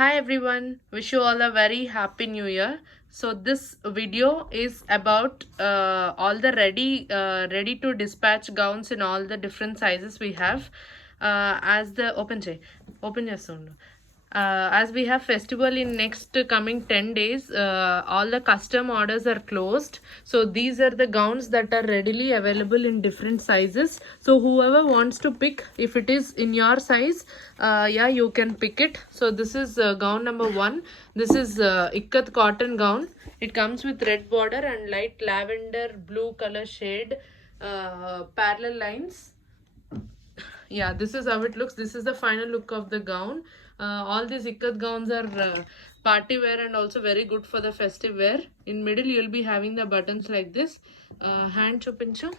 Hi everyone, wish you all a very happy new year. So this video is about all the ready to dispatch gowns in all the different sizes we have. As the open your soon. As we have festival in next coming 10 days, all the custom orders are closed. So these are the gowns that are readily available in different sizes. So whoever wants to pick, if it is in your size, yeah, you can pick it. So this is gown number 1. This is ikat cotton gown. It comes with red border and light lavender blue color shade, parallel lines. Yeah, this is how it looks. This is the final look of the gown. All these ikat gowns are party wear and also very good for the festive wear. In middle you will be having the buttons like this. Hand chupinchu.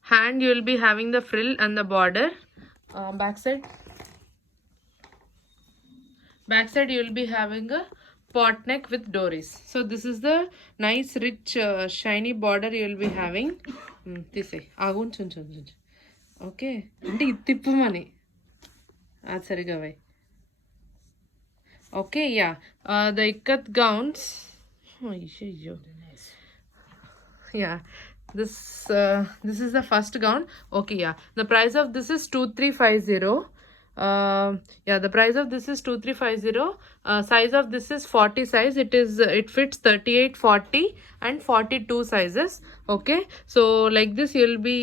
Hand you will be having the frill and the border. Back side. Back side you will be having a pot neck with doris. So this is the nice rich shiny border you will be having. This way. Okay అంటే ఇది తిప్పమని అది సరిగా వై okay yeah the ఇక్కత్ gowns అయ్యో yeah, this is the first gown. Okay, yeah, the price of this is 2350. Yeah, the price of this is 2350. Size of this is 40 size. It fits 38, 40 and 42 sizes. Okay, so like this you'll be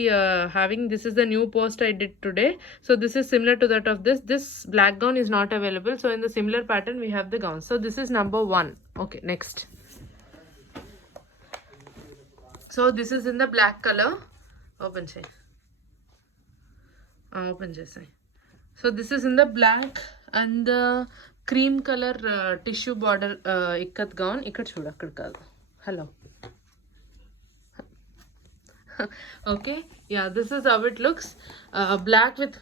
having, this is the new post I did today. So this is similar to that of this black gown is not available, so in the similar pattern we have the gown. So this is number 1. Okay, next. So this is in the black color. Open say. Open say. So this is in the black and the cream color tissue border ikat gown. Ikkad chudu akkad kaadu. Hello. Okay, yeah, this is how it looks. Black with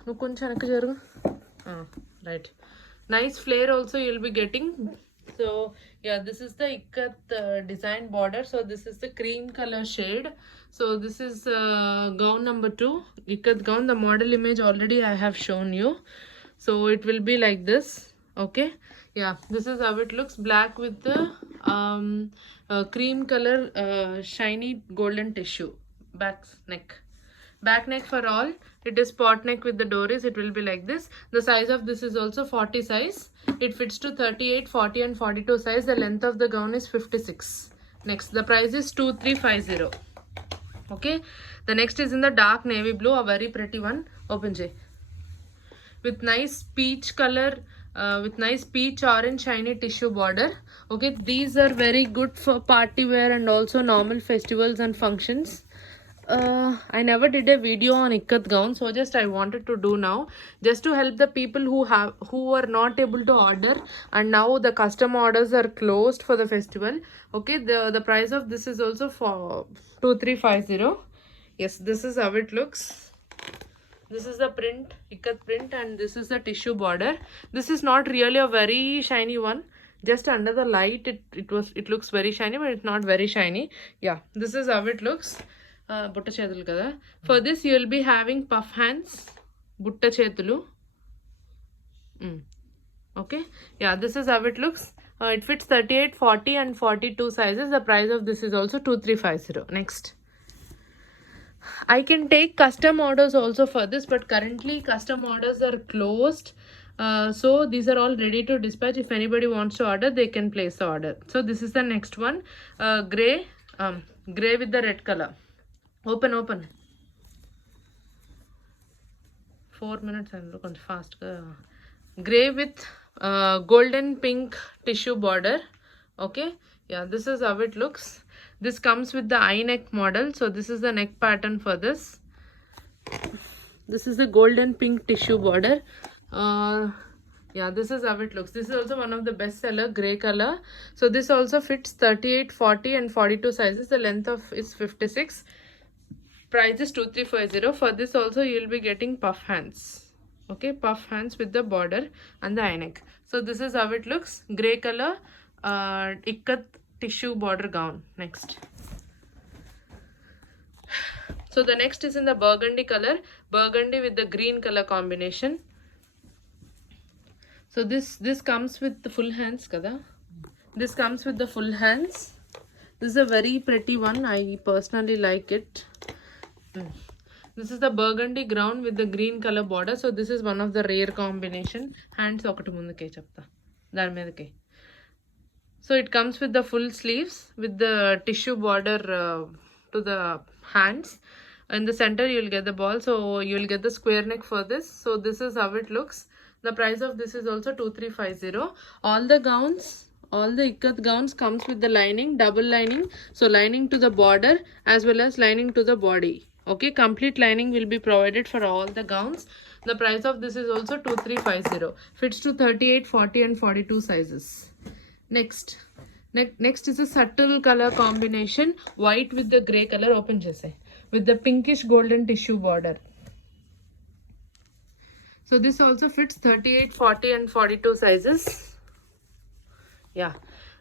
right. Nice flare also you'll be getting. So yeah, this is the ikat design border. So this is the cream color shade. So this is gown number 2, ikat gown. The model image already I have shown you. So it will be like this. Okay, yeah, this is how it looks. Black with the cream color shiny golden tissue. Back neck for all. It is pot neck with the doris. It will be like this. The size of this is also 40 size. It fits to 38, 40 and 42 size. The length of the gown is 56. Next, the price is 2350. Okay, the next is in the dark navy blue, a very pretty one. Open jay. With nice peach color, with nice peach orange shiny tissue border. Okay, these are very good for party wear and also normal festivals and functions. I never did a video on ikat gown, so just I wanted to do now, just to help the people who are not able to order, and now the custom orders are closed for the festival. Okay, the price of this is also for 2350. Yes, this is how it looks. This is the print, ikat print, and this is the tissue border. This is not really a very shiny one. Just under the light it looks very shiny, but it's not very shiny. Yeah, this is how it looks. Butta chetulu kada. For this you will be having puff hands, butta chetulu. Okay, yeah, this is how it looks. It fits 38, 40 and 42 sizes. The price of this is also 2350. Next, I can take custom orders also for this, but currently custom orders are closed. So these are all ready to dispatch. If anybody wants to order, they can place the order. So this is the next one. Gray with the red color. Open 4 minutes and look on fast. Gray with golden pink tissue border. Okay, yeah, this is how it looks. This comes with the eye neck model. So this is the neck pattern for this. This is the golden pink tissue border. Yeah, this is how it looks. This is also one of the best seller, gray color. So this also fits 38, 40 and 42 sizes. The length of is 56. Price is 2350. For this also you will be getting puff hands. Okay, puff hands with the border and the eye neck. So this is how it looks. Gray color ikat tissue border gown. Next, so the next is in the burgundy color, burgundy with the green color combination. So this comes with the full hands kada. This comes with the full hands. This is a very pretty one. I personally like it. This is the burgundy ground with the green color border. So this is one of the rare combination. Hands okati munduke chepta. Dani medake. So it comes with the full sleeves with the tissue border to the hands. In the center you'll get the ball, so you'll get the square neck for this. So this is how it looks. The price of this is also 2350. All the gowns, all the ikat gowns comes with the lining, double lining. So lining to the border as well as lining to the body. Okay, complete lining will be provided for all the gowns. The price of this is also 2350. Fits to 38, 40 and 42 sizes. Next is a subtle color combination, white with the grey color. Open chese with the pinkish golden tissue border. So this also fits 38, 40 and 42 sizes. Yeah,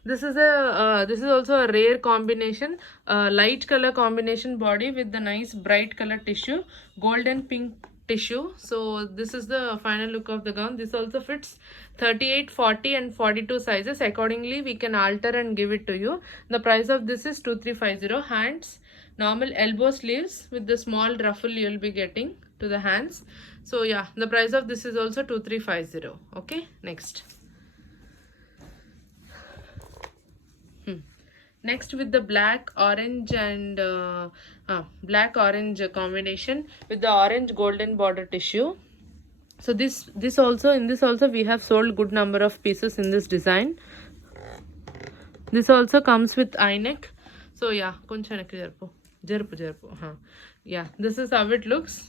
this is also a rare combination, light color combination body with the nice bright color tissue, golden pink tissue. So this is the final look of the gown. This also fits 38, 40 and 42 sizes. Accordingly we can alter and give it to you. The price of this is 2350. Hands, normal elbow sleeves with the small ruffle you will be getting to the hands. So yeah, the price of this is also 2350. Okay, next. Next with the black orange and black orange combination with the orange golden border tissue. So this also we have sold good number of pieces in this design. This also comes with eye neck. So yeah, koncha neck jarpu. Yeah, this is how it looks.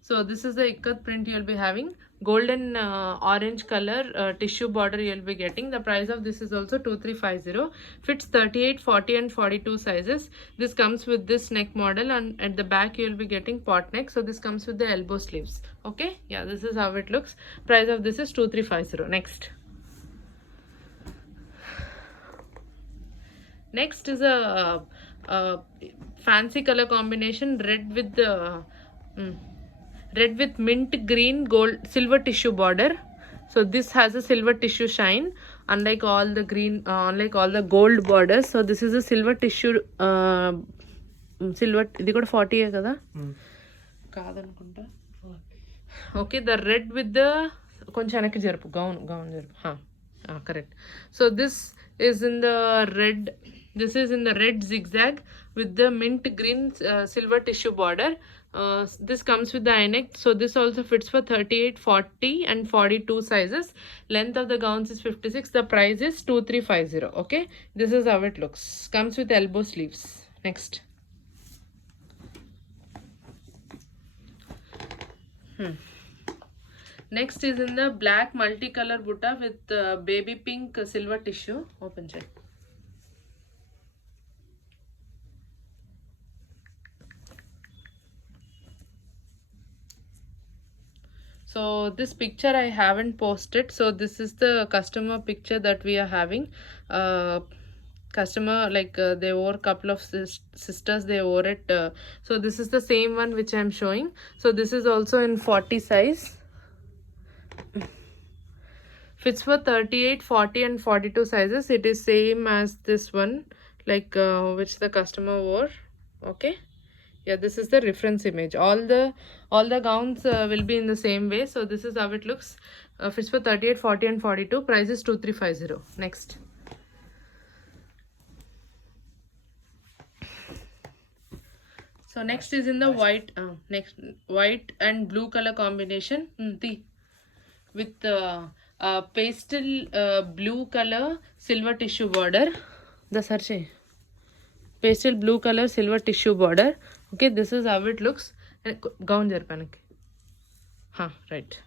So this is the ikat print you will be having. Golden orange color tissue border you will be getting. The price of this is also 2350. Fits 38, 40 and 42 sizes. This comes with this neck model, and at the back you will be getting pot neck. So this comes with the elbow sleeves. Okay, yeah, this is how it looks. Price of this is 2350. Next is a fancy color combination, red with mint green gold silver tissue border. So this has a silver tissue shine, unlike all the green unlike all the gold borders. So this is a silver tissue silver. Idi kuda 40 kada kaadanukunta. Okay, the red with the koncha anaki jarpu gown jarpu. Correct. So this is in the red. This is in the red zigzag with the mint green silver tissue border. This comes with the eye neck. So this also fits for 38, 40 and 42 sizes. Length of the gowns is 56. The price is 2350. Okay, this is how it looks. Comes with elbow sleeves. Next. Next is in the black multicolor butta with baby pink silver tissue. Open check. So this picture I haven't posted. So this is the customer picture that we are having. Customer they wore couple of sisters, they wore it. So this is the same one which I am showing. So this is also in 40 size. Fits for 38, 40 and 42 sizes. It is same as this one, which the customer wore. Okay, yeah, this is the reference image. All the gowns will be in the same way. So this is how it looks. Fits for 38, 40 and 42. Price is 2350. Next. So next is in the white and blue color combination with pastel blue color silver tissue border. The search pastel blue color silver tissue border. Okay, this is how it looks. Gown jarpanaki. Right.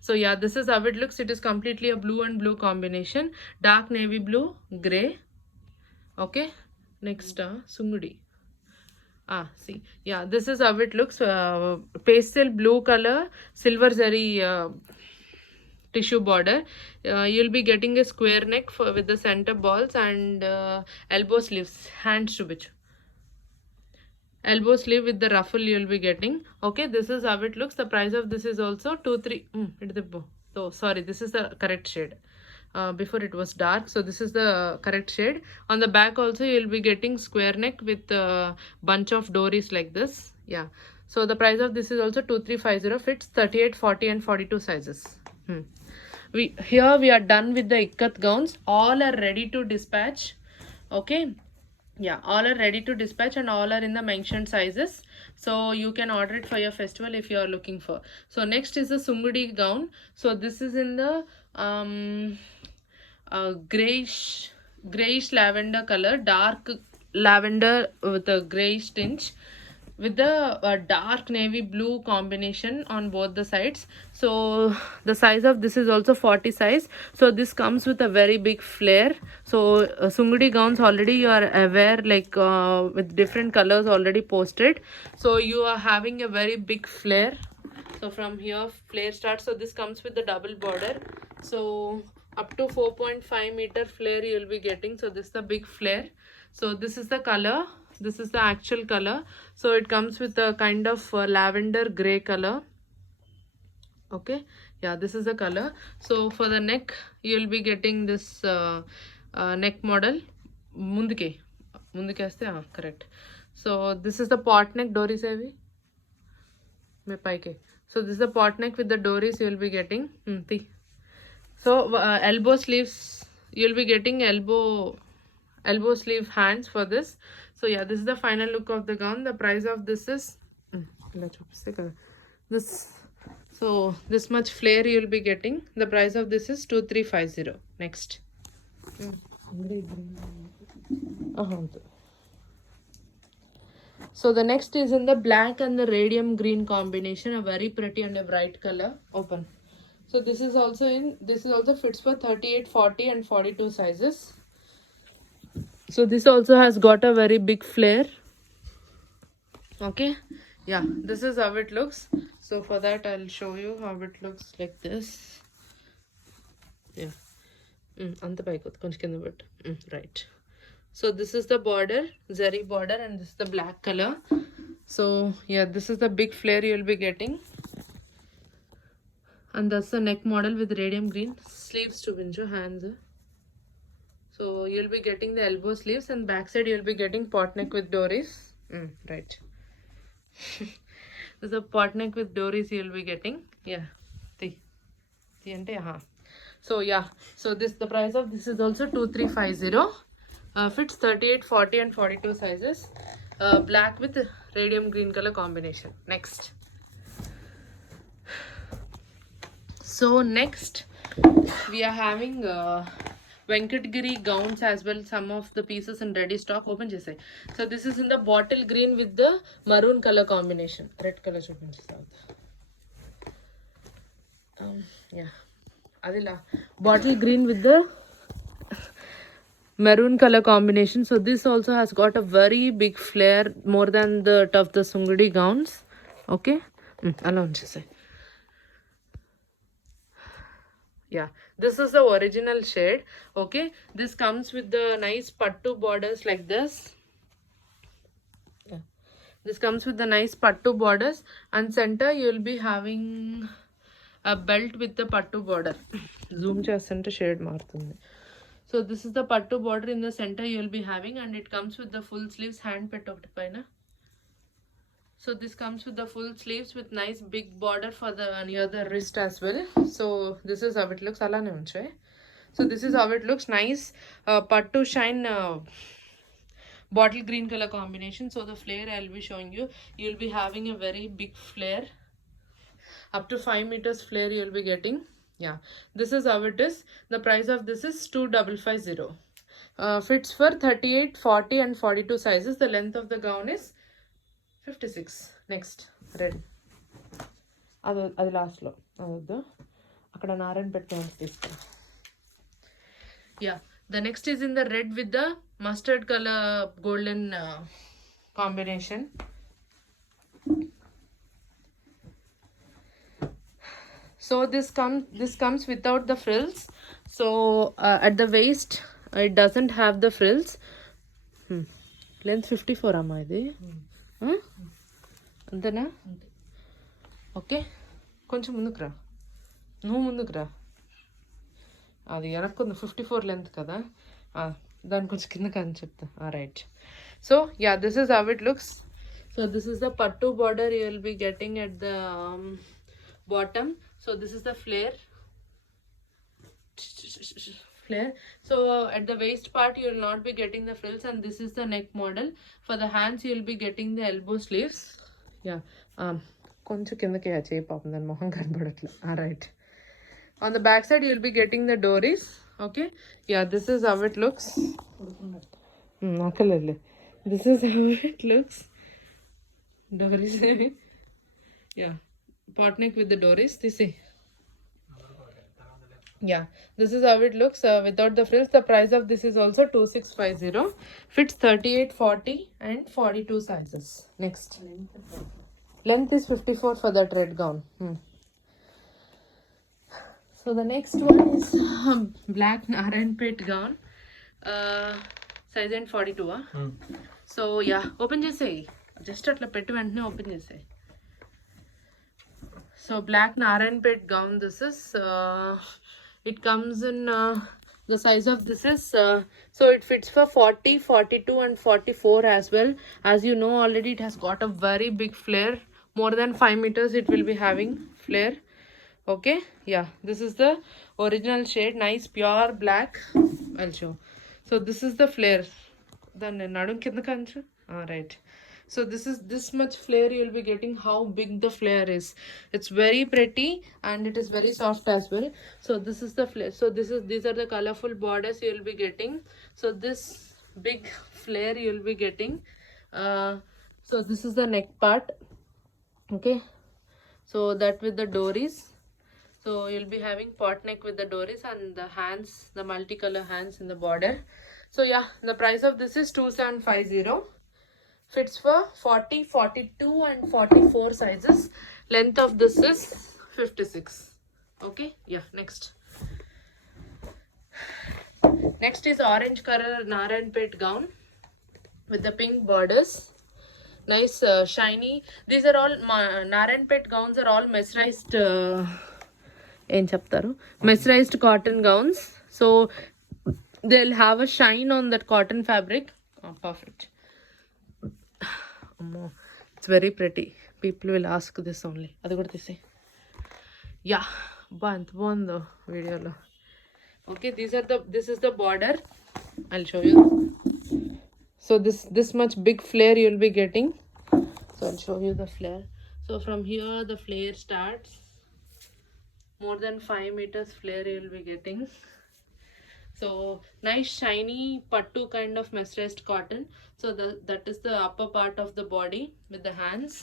So yeah, this is how it looks. It is completely a blue and blue combination. Dark navy blue, grey. Okay, next sungudi. See, yeah, this is how it looks. Pastel blue color silver zari tissue border. You'll be getting a square neck with the center balls and elbow sleeves. Hands to which elbow sleeve with the ruffle you'll be getting. Okay, this is how it looks. The price of this is also 2 3 so sorry, this is the correct shade. Before it was dark, so this is the correct shade. On the back also you'll be getting square neck with a bunch of dories like this. Yeah, so the price of this is also 2350. Fits 38, 40 and 42 sizes. Here we are done with the ikat gowns. All are ready to dispatch. Okay, yeah, all are ready to dispatch and all are in the mentioned sizes, so you can order it for your festival if you are looking for. So next is the Sungudi gown. So this is in the grayish lavender color, dark lavender with a grayish tinge, with the dark navy blue combination on both the sides. So the size of this is also 40 size. So this comes with a very big flare. So Sungudi gowns already you are aware, like with different colors already posted. So you are having a very big flare. So from here flare starts. So this comes with the double border. So up to 4.5 meter flare you will be getting. So this is the big flare. So this is the color. This is the actual color. So it comes with a kind of lavender gray color. Okay, yeah, this is the color. So for the neck you will be getting this neck model. Munduke aste, correct. So this is the pot neck dory sevi. So this is the pot neck with the dories you will be getting. So elbow sleeves you will be getting elbow sleeve hands for this. So yeah, this is the final look of the gown. The price of this is this. So this much flare you will be getting. The price of this is 2350. Next. So the next is in the black and the radium green combination, a very pretty and a bright color. Open. So this is also fits for 38, 40 and 42 sizes. So this also has got a very big flare. Okay, yeah, this is how it looks. So for that I'll show you how it looks like this. Yeah, right. So this is the border, zari border, and this is the black color. So yeah, this is the big flare you'll be getting, and that's the neck model with radium green sleeves to winjo hands. So you'll be getting the elbow sleeves, and backside you'll be getting pot neck with dories. Right. There's a pot neck with dories you'll be getting. Yeah. So yeah. So the price of this is also 2350. Fits 38, 40 and 42 sizes. Black with radium green color combination. Next. So next we are having Venkatgiri gowns as well. Some of the pieces in ready stock. Open chesai. So this is in the bottle green with the maroon color combination. Red color yeah, adila bottle green with the maroon color combination. So this also has got a very big flare, more than the of the Sungudi gowns. Okay, alone chesai. Yeah, this is the original shade. Okay, this comes with the nice pattu borders like this. Yeah, this comes with the nice pattu borders, and center you will be having a belt with the pattu border. Zoom chestunte shade marutundi. So this is the pattu border in the center you will be having, and it comes with the full sleeves. Hand pet okati paina. So this comes with the full sleeves with nice big border for the near the wrist as well. So this is how it looks. So this is how it looks. Nice pattu shine bottle green color combination. So the flare I'll be showing you. You'll be having a very big flare. Up to 5 meters flare you'll be getting. Yeah, this is how it is. The price of this is 2550. Fits for 38, 40 and 42 sizes. The length of the gown is 56. Next, red. Adi last lo. Akkada naran pettu. Yeah, the next is in the red with the mustard color golden combination. So this comes without the frills. So at the waist it doesn't have the frills. Length 54 amma idi. అంతేనా? Okay, కొంచెం ముందుకు రా, నువ్వు ముందుకు రా. అది వెనక్కుంది 54 length కదా, దాని కొంచెం కిందకి అని చెప్తా. Right. So yeah, this is how it looks. So this is the పట్టు border you will be getting at the bottom. So this is the flare. So at the waist part you will not be getting the frills, and this is the neck model. For the hands you will be getting the elbow sleeves. Yeah, కొంచెం కిందకి చేయి పాపం, దాని మొహం కనబడట్లే. Right. On the back side you will be getting the dories. Okay, yeah, this is how it looks. This is how it looks. Dories. Yeah, pot neck with the dories. This is, yeah, this is how it looks without the frills. The price of this is also 2650. Fits 38, 40 and 42 sizes. Next, length is 54 for that red gown. So the next one is black Narayanpet gown, size and 42. So yeah, open చేసేయి, just అట్లా పెట్టి వెంటనే open చేసేయి. So black Narayanpet gown, this is it comes in the size of this is so it fits for 40, 42 and 44 as well. As you know already, it has got a very big flare, more than 5 meters it will be having flare. Okay, yeah, this is the original shade, nice pure black. I'll show. So this is the flare. Then nadum kinda kanchu. Right. So this much flare you will be getting. How big the flare is, it's very pretty and it is very soft as well. So this is the flare. So these are the colorful borders you will be getting. So this big flare you will be getting. So this is the neck part. Okay, so that with the dories. So you'll be having pot neck with the dories, and the hands, the multicolor hands in the border. So yeah, the price of this is 2750. Fits for 40, 42 and 44 sizes. Length of this is 56. Okay, yeah, next. Next is orange color Narayanpet gown with the pink borders. Nice shiny. These are all Narayanpet gowns are all mesmerized ఏం చెప్తారు, mercerized cotton gowns. So they will have a shine on that cotton fabric. Perfect. అమ్మో, it's very pretty. People will ask this only. అది కూడా తీసే. Yeah, బా ఎంత బాగుందో వీడియోలో. Okay, this is the border. I'll show you. So this much big flare you will be getting. So I'll show you the flare. So from here the flare starts. More than 5 meters flare you will be getting. So nice shiny pattu kind of mesmerized cotton. So that is the upper part of the body with the hands.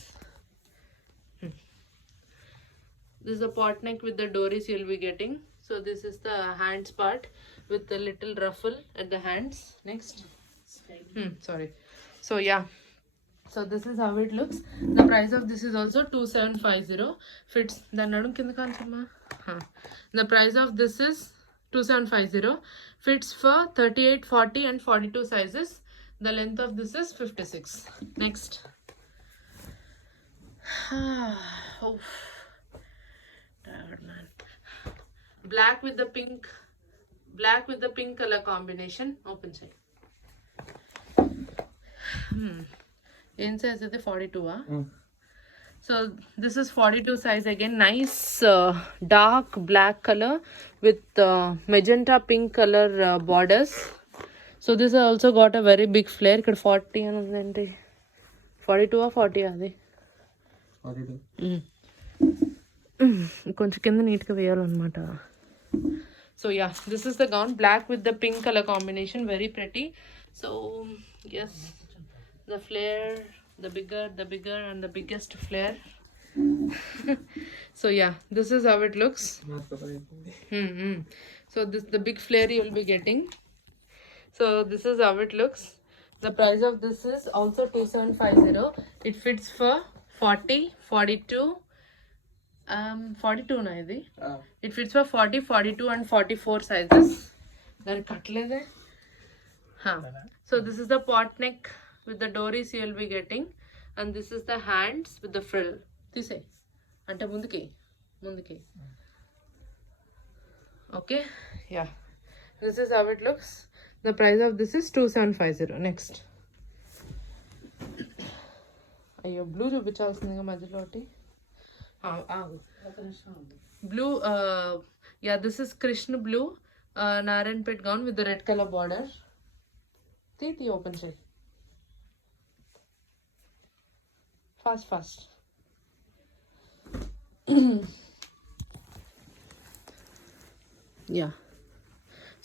This is the pot neck with the dories you will be getting. So this is the hands part with the little ruffle at the hands. Next. Sorry. So yeah, so this is how it looks. The price of this is also 2750. Fits the nadum kinda kanchama. The price of this is 2750. Fits for 38, 40 and 42 sizes. The length of this is 56. Next. Oh, tired man. Black with the pink color combination. Open side. In size is 42. So this is 42 size again. Nice dark black color with magenta pink color borders. So this has also got a very big flare. Ikkada 40 and 42 or 40 adi 42. కొంచెం కింద నీట్గా వేయాలన్నమాట. So yeah, this is the gown, black with the pink color combination, very pretty. So yes, the flare, the bigger and the biggest flare. So yeah, this is how it looks. So this the big flare you will be getting. So this is how it looks. The price of this is also 2750. It fits for 40, 42 42 na idi. It fits for 40, 42 and 44 sizes. Then katlede. So this is the pot neck with the dories you will be getting. and this is the hands with the frill. Tise ante munduki okay. Yeah, this is how it looks. The price of this is 2750. Next, అయ్యో blue చూపించాల్సిందిగా మధ్యలో ఒకటి blue. Yeah, this is Krishna blue Narayanpet gown with the red color border. Titi open check fast. Yeah,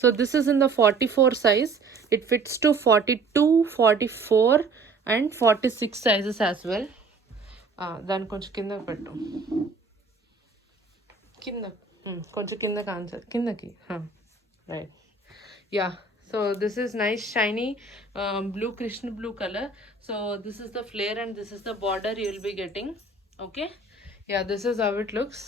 so this is in the 44 size. It fits to 42, 44 and 46 sizes as well. దాని కొంచెం కిందకి పెట్టు, కొంచెం కిందకి answer కిందకి right. Yeah, so this is nice shiny blue Krishna blue color. So this is the flare and this is the border you will be getting. Okay, yeah, this is how it looks.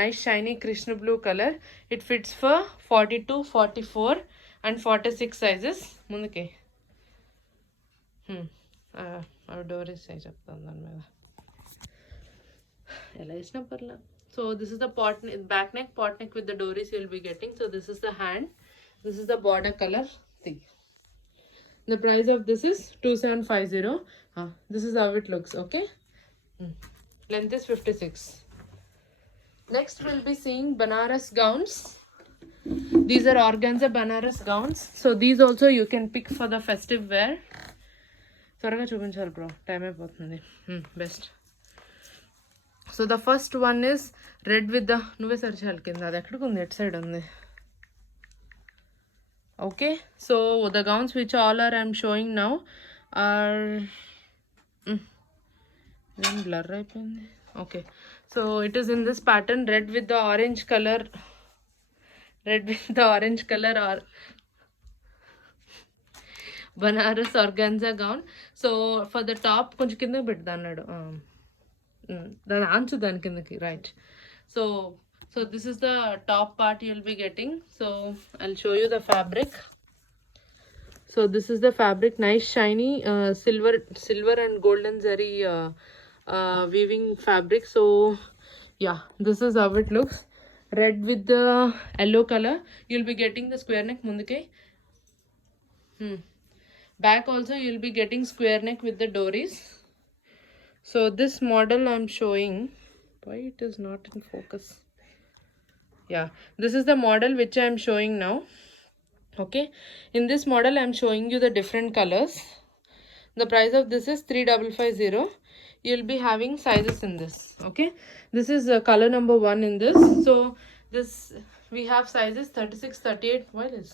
Nice shiny Krishna blue color. It fits for 42, 44 and 46 sizes. ముందుకి డోరీ size చెప్తాను దాని మీద ఎలా వేసినా పర్లా. So this is the back neck pot neck with the dories you will be getting. So this is the hand, this is the border color. See, the price of this is 2750. This is how it looks. Okay, length is 56. Next we'll be seeing Banaras gowns. These are organza Banaras gowns. So these also you can pick for the festive wear. త్వరగా చూపించాలి bro, time అయిపోతుంది. Best. So the first one is red with the, నువ్వే search చేయాలి కింద, అది ఎక్కడికి ఉంది, at side ఉంది. Okay, so the gowns which all are I'm showing now are ఏం బ్లర్ అయిపోయింది. Okay, so it is in this pattern, red with the orange colour, or Banaras organza gown. So for the top కొంచెం కిందకి పెట్టు అన్నాడు, దాని ఆన్సు దాని కిందకి, right. So this is the top part you will be getting. So I'll show you the fabric. So this is the fabric, nice shiny silver and golden zari weaving fabric. So yeah, this is how it looks. Red with the yellow color. You'll be getting the square neck munduke. Back also you'll be getting square neck with the dories. So this model I'm showing, why it is not in focus. Yeah, this is the model which I'm showing now. Okay, in this model I'm showing you the different colors. The price of this is 3550. You'll be having sizes in this. Okay, this is color number 1 in this. So this we have sizes 36, 38, why this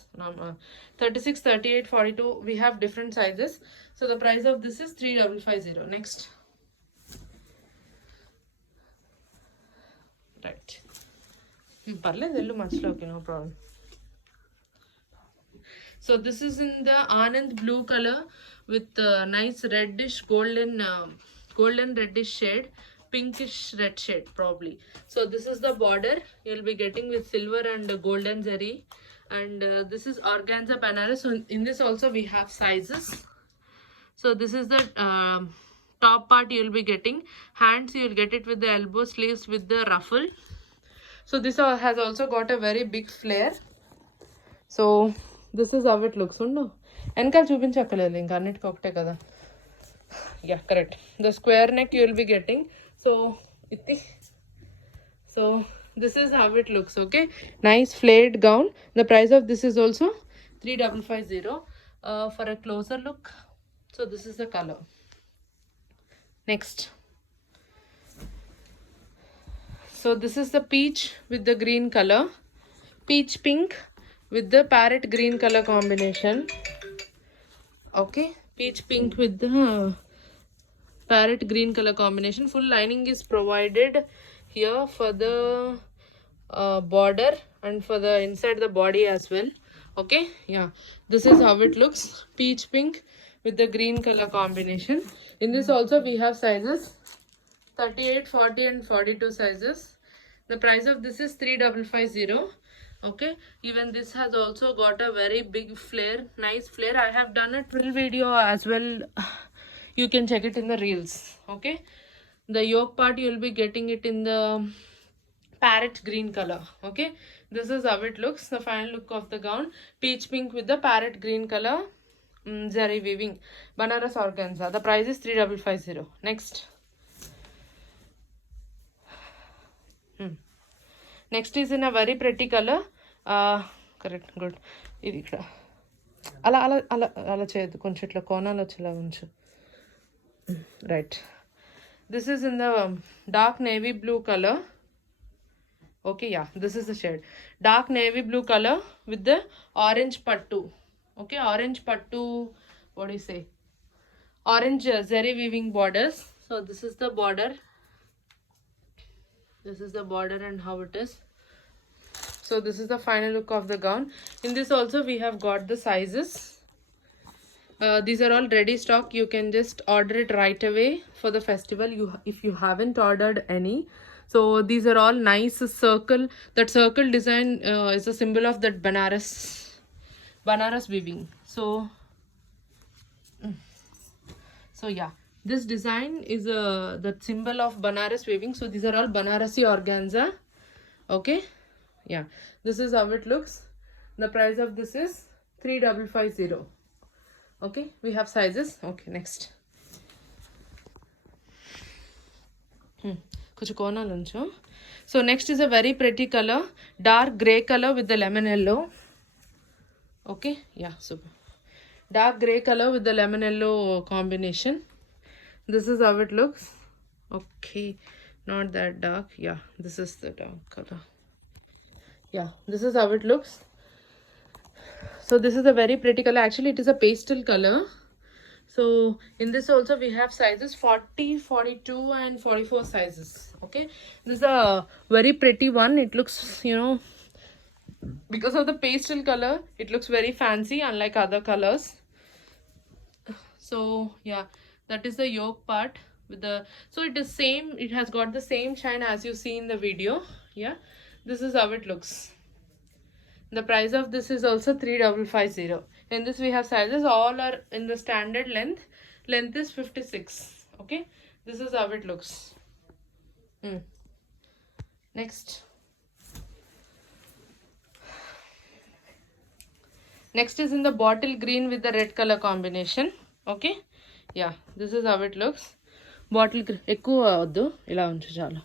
36, 38, 42, we have different sizes. So the price of this is 3550. Next, right, parle dellu machlo, okay, no problem. So this is in the Anand blue color with nice reddish golden reddish shade, pinkish red shade probably. So this is the border you'll be getting with silver and golden zari, and this is organza Banaras. So in this also we have sizes. So this is the top part you'll be getting. Hands you'll get it with the elbow sleeves with the ruffle. So this has also got a very big flare. So this is how it looks. Undu enkal చూపించక్కలేదు, ఇంకా అన్నిటికీ ఒకటే కదా. Yeah, correct. The square neck you will be getting. So this is how it looks. Okay, nice flared gown. The price of this is also 3550. For a closer look, so this is the color. Next, so this is the peach with the green color, peach pink with the parrot green color combination. Okay, peach pink with the parrot green color combination. Full lining is provided here for the border and for the inside the body as well. Okay, yeah, this is how it looks, peach pink with the green color combination. In this also we have sizes 38, 40 and 42 sizes. The price of this is 3550. Okay, even this has also got a very big flare, nice flare. I have done a trill video as well. you can check it in the reels. Okay, the yoke part you will be getting it in the parrot green color. Okay, this is how it looks, the final look of the gown. Peach pink with the parrot green color, zari weaving, Banaras organza. The price is 3550. Next. Next is in a very pretty color. Correct, good. ఇది ఇక్కడ అలా అలా అలా అలా చేయొద్దు, కొంచెం ఇట్లా కోణాలు వచ్చేలా ఉంచు. Right, this is in the dark navy blue colour. Okay, yeah, this is the shade, dark navy blue color with the orange pattu. Okay, orange pattu, what do you say, orange zari weaving borders. So this is the border, this is the border and how it is. So this is the final look of the gown. In this also we have got the sizes. These are all ready stock. You can just order it right away for the festival, if you haven't ordered any. So these are all nice circle. That circle design is a symbol of that Banaras weaving. So yeah, this design is the symbol of Banaras weaving. So these are all Banarasi organza. Okay, yeah, this is how it looks. The price of this is 3550. Okay, we have sizes. Okay, next. So next is a very pretty color, dark gray color with the lemon yellow. Okay, yeah, super. Dark gray color with the lemon yellow combination. This is how it looks. Okay, not that dark. Yeah, this is the dark color. Yeah, this is how it looks. So this is a very pretty color. Actually it is a pastel color. So in this also we have sizes 40, 42 and 44 sizes. Okay, this is a very pretty one. It looks, you know, because of the pastel color, it looks very fancy unlike other colors. So yeah, that is the yoke part with the, so it is same, it has got the same shine as you see in the video. Yeah, this is how it looks. The price of this is also 3550. In this we have sizes, all are in the standard length. Length is 56. Okay, this is how it looks. Next. Next is in the bottle green with the red color combination. Okay, yeah, this is how it looks. Bottle green ఎక్కువ వద్దు, ఇలా ఉంచు చాలు.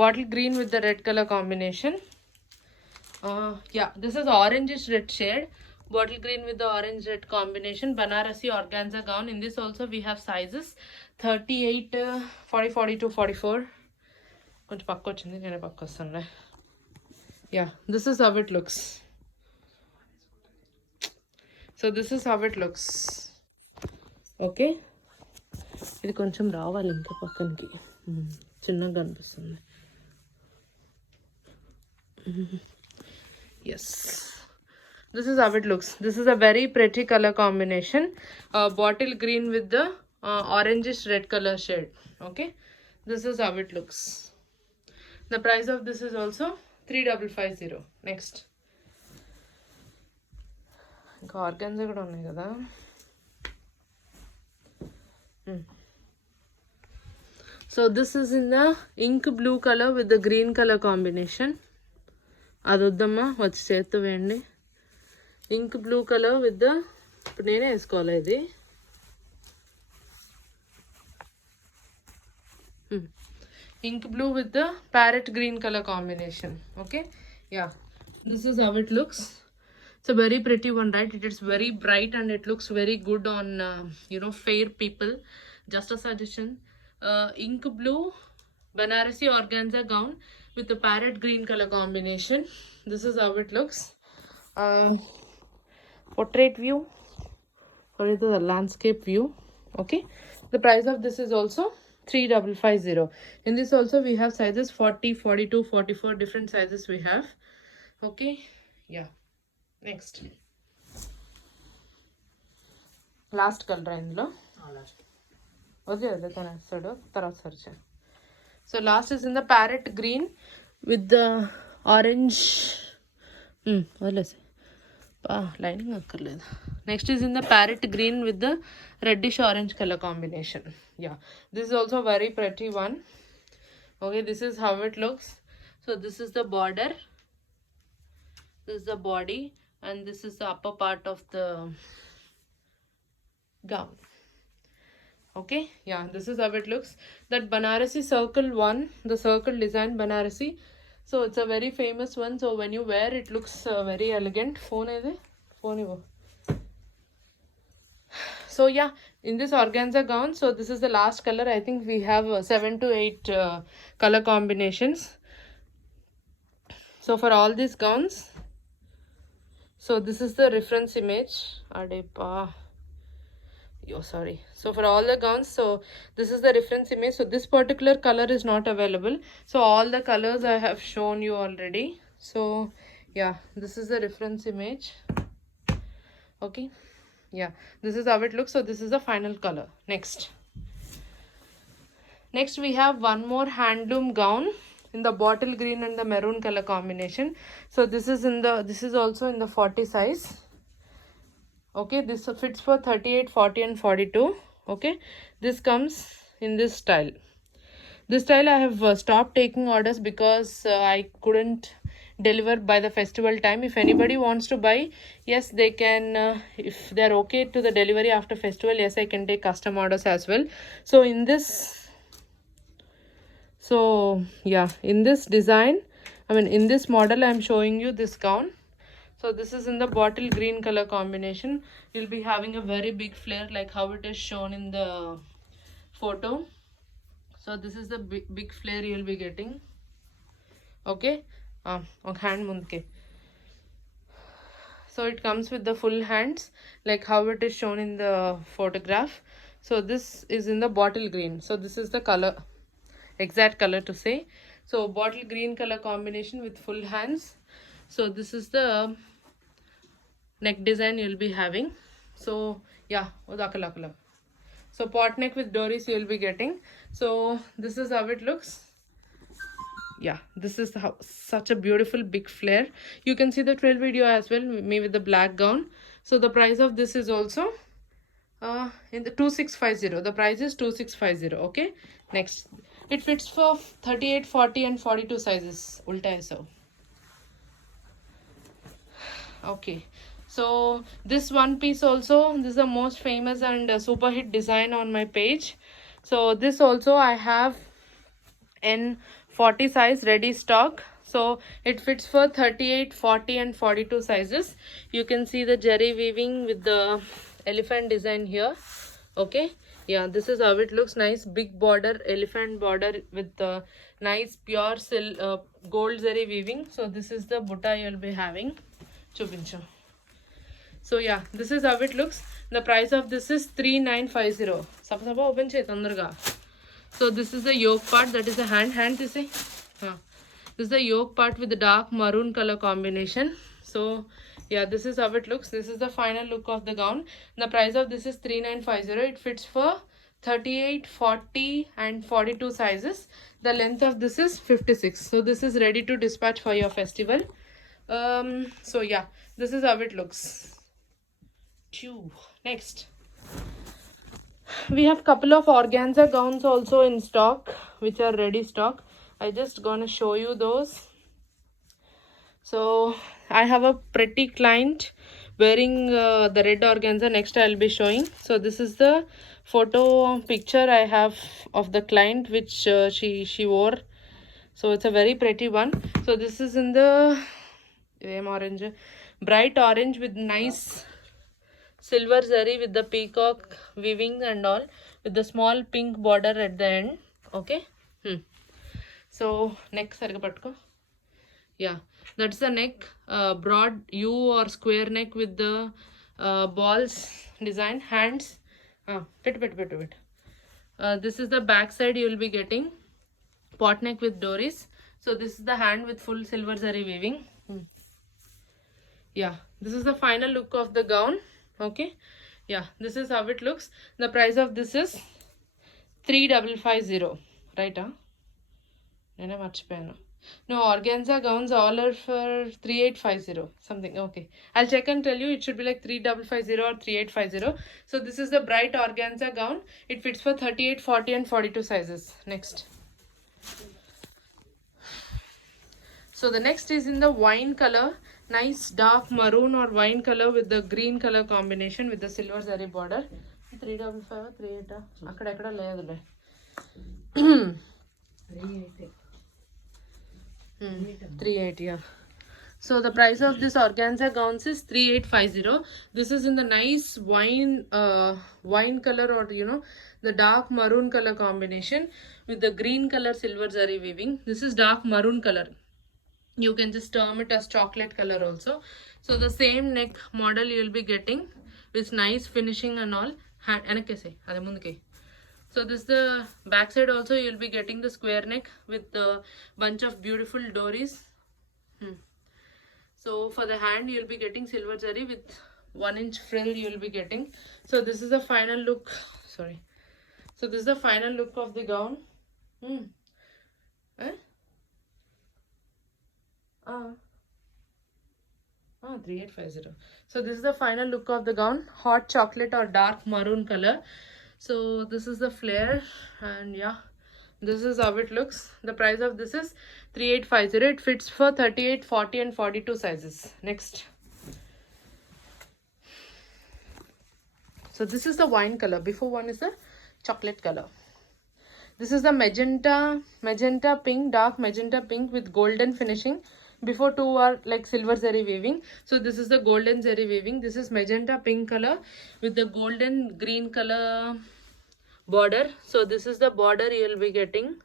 Bottle green with the red color combination. Yeah, this is orangish red shade, bottle green with the orange red combination, Banarasi organza gown. In this also we have sizes 38, 40, 42, 44. కొంచెం పక్క వచ్చింది, నేను పక్క వస్తాను. Yeah, this is how it looks. So this is how it looks. Okay, ఇది కొంచెం రావాలి ఇంకా పక్కనకి, చిన్నగా కనిపిస్తుంది. Yes, this is how it looks. This is a very pretty color combination, bottle green with the orangish red color shade. Okay, this is how it looks. The price of this is also 3550. Next, ఇంకా organza కూడా ఉన్నాయి కదా. So this is in the ink blue color with the green color combination. అది వద్దమ్మా, వచ్చి చేత్తు వేయండి. Ink blue colour with the, ఇప్పుడు నేనే వేసుకోవాలి ఇది. Ink blue with the parrot green color combination. Okay, yeah, this is how it looks. It's a very pretty one, right? It is very bright and it looks very good on you know, fair people. Just a suggestion, ink blue Banarasi organza gown with the parrot green color combination. This is how it looks. Portrait view or either the landscape view. Okay, the price of this is also 3550. In this also we have sizes 40, 42, 44, different sizes we have. Okay, yeah, next. Last color ఇందులో వదిలేదు తన వేస్తాడు, తర్వాత search. So last is in the parrot green with the orange, Lining akkarledu. Next is in the parrot green with the reddish orange color combination. Yeah, this is also very pretty one. Okay, this is how it looks. So this is the border, this is the body, and this is the upper part of the gown. Okay, yeah, this is how it looks. That Banarasi circle one, the circle design Banarasi, so it's a very famous one. So when you wear it, looks very elegant. Phone is it? Phone ivo. So yeah, in this organza gown, so this is the last color. I think we have 7 to 8 color combinations. So for all these gowns, so this is the reference image. Adepa. Oh, sorry. So for all the gowns, so this is the reference image. So this particular color is not available. So all the colors I have shown you already. So yeah, this is the reference image. Okay, yeah, this is how it looks. So this is the final color. Next we have one more handloom gown in the bottle green and the maroon color combination. So this is also in the 40 size. Okay, this fits for 38, 40 and 42. Okay, this comes in this style. This style I have stopped taking orders because I couldn't deliver by the festival time. If anybody wants to buy, yes, they can. If they're okay to the delivery after festival, yes, I can take custom orders as well. So in this, so yeah, in this design, I mean in this model, I'm showing you this gown. So this is in the bottle green color combination. You'll be having a very big flare like how it is shown in the photo. So this is the big flare you'll be getting. Okay, hand mundke. So it comes with the full hands like how it is shown in the photograph. So this is in the bottle green. So this is the color, exact color to say. So bottle green color combination with full hands. So this is the neck design you'll be having. So yeah, so pot neck with doris you'll be getting. So this is how it looks. Yeah, this is how, such a beautiful big flare. You can see the trail video as well, me with the black gown. So the price of this is also in the 2650. The price is 2650. Okay, next it fits for 38, 40 and 42 sizes. Ulta hai so. Okay, so this one piece also, this is the most famous and super hit design on my page. So this also I have in 40 size ready stock. So it fits for 38, 40 and 42 sizes. You can see the jerry weaving with the elephant design here. Okay, yeah, this is how it looks. Nice big border, elephant border with the nice pure gold zari weaving. So this is the butta you'll be having. Chupinchu. So yeah, this is how it looks. The price of this is 3950. Sapa open chey tondarga. So this is the yoke part, that is the hand this is. This is the yoke part with the dark maroon color combination. So yeah, this is how it looks. This is the final look of the gown. The price of this is 3950. It fits for 38, 40 and 42 sizes. The length of this is 56. So this is ready to dispatch for your festival. So yeah, this is how it looks. Next we have couple of organza gowns also in stock, which are ready stock. I just gonna show you those. So I have a pretty client wearing the red organza. Next I'll be showing. So this is the photo picture I have of the client which she wore. So it's a very pretty one. So this is in the orange, bright orange with nice silver zari with the peacock weaving and all, with the small pink border at the end. Okay. So neck sarga patko. Yeah, that's the neck. Broad U or square neck with the balls design. Hands this is the back side you will be getting. Pot neck with doris. So this is the hand with full silver zari weaving. Yeah, this is the final look of the gown. Okay, yeah, this is how it looks. The price of this is 3550. Right? నేనే మర్చిపోయాను. No, organza gowns all are for 3850 something. Okay, I'll check and tell you. It should be like 3550 or 3850. So this is the bright organza gown. It fits for 38, 40 and 42 sizes. Next. So the next is in the wine color, nice dark maroon or wine color with the green color combination with the silver zari border. 355 38 అక్కడెక్కడ లేదులే. 38, yeah. So the price of this organza gowns is 3850. This is in the nice wine color, or the dark maroon color combination with the green color silver zari weaving. This is dark maroon color. You can just term it as chocolate color also. So the same neck model you will be getting with nice finishing and all. So this is the back side also. You will be getting the square neck with a bunch of beautiful dories. So for the hand you will be getting silver zari with 1-inch frill you will be getting. So this is the final look. Sorry. So this is the final look of the gown. 3850. So this is the final look of the gown. Hot chocolate or dark maroon color. So this is the flare, and yeah, this is how it looks. The price of this is 3850. It fits for 38, 40 and 42 sizes. Next. So this is the wine color. Before one is the chocolate color. This is the magenta pink, dark magenta pink with golden finishing. Before two are like silver zari weaving. So this is the golden zari weaving. This is magenta pink color with the golden green color border. So this is the border you will be getting.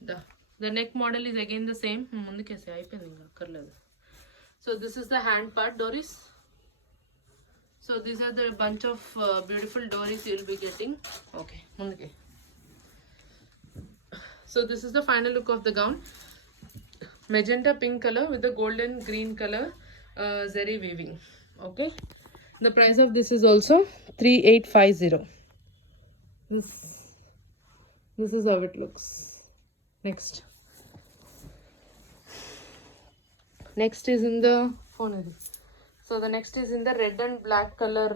The neck model is again the same. So this is the hand part, dories. So these are the bunch of beautiful dories you will be getting. Okay, so this is the final look of the gown. Magenta pink color with the golden green color zari weaving. Okay, the price of this is also 3850. This is how it looks. Next is in the so the next is in the red and black color.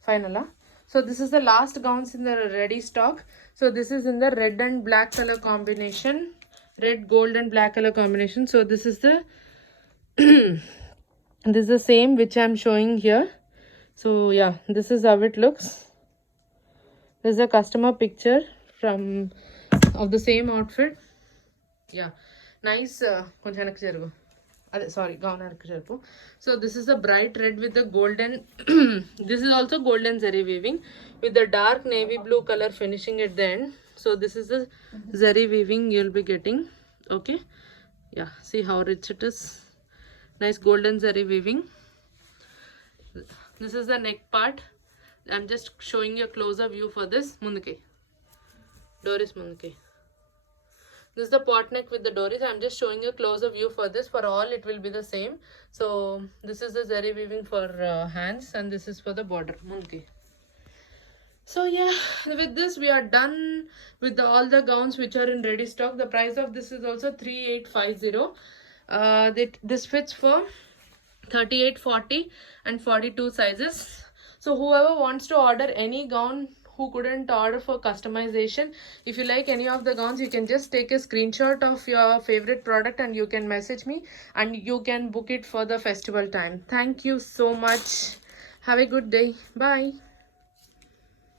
Final. So this is the last gowns in the ready stock. So this is in the red and black color combination. Red, gold and black color combination. So this is the this is the same which I am showing here. So yeah, this is how it looks. This is a customer picture of the same outfit. Yeah, nice. Sorry, gown. So this is the bright red with the golden. This is also golden zari weaving with the dark navy blue color finishing at the end. So this is the zari weaving you'll be getting. Okay, yeah, see how rich it is. Nice golden zari weaving. This is the neck part. I'm just showing you a closer view for this. Munduke doris munduke. This is the pot neck with the dories. I'm just showing you a closer view for this. For all it will be the same. So this is the zari weaving for hands, and this is for the border. Munduke. So yeah, with this we are done with all the gowns which are in ready stock. The price of this is also 3850. This fits for 38, 40 and 42 sizes. So whoever wants to order any gown who couldn't order for customization, if you like any of the gowns, you can just take a screenshot of your favorite product and you can message me and you can book it for the festival time. Thank you so much. Have a good day. Bye.